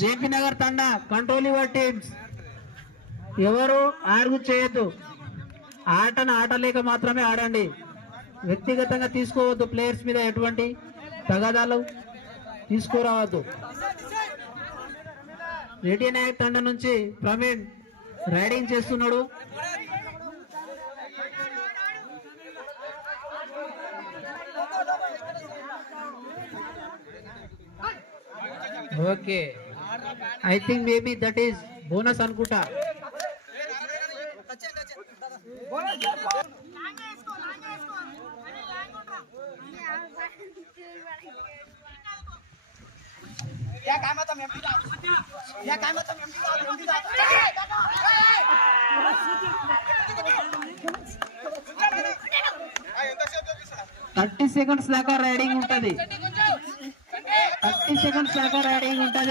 JP Nagar Thanda control your teams. ఎవరు ఆర్గు చేయొద్దు. ఆటను ఆటలేక మాత్రమే ఆడండి. వ్యక్తిగతంగా తీసుకోవద్దు. ప్లేయర్స్ మీద ఎటువంటి తగాదాలు తీసుకురావద్దు. రెడ్డి నాయక్ తండ నుంచి ప్రవీణ్ రైడింగ్ చేస్తున్నాడు. Okay, I think maybe that is bonus అనుకుంటా. థర్టీ సెకండ్స్ దాకా రైడింగ్ ఉంటది. 30 సెకండ్స్ దాకా రైడింగ్ ఉంటది.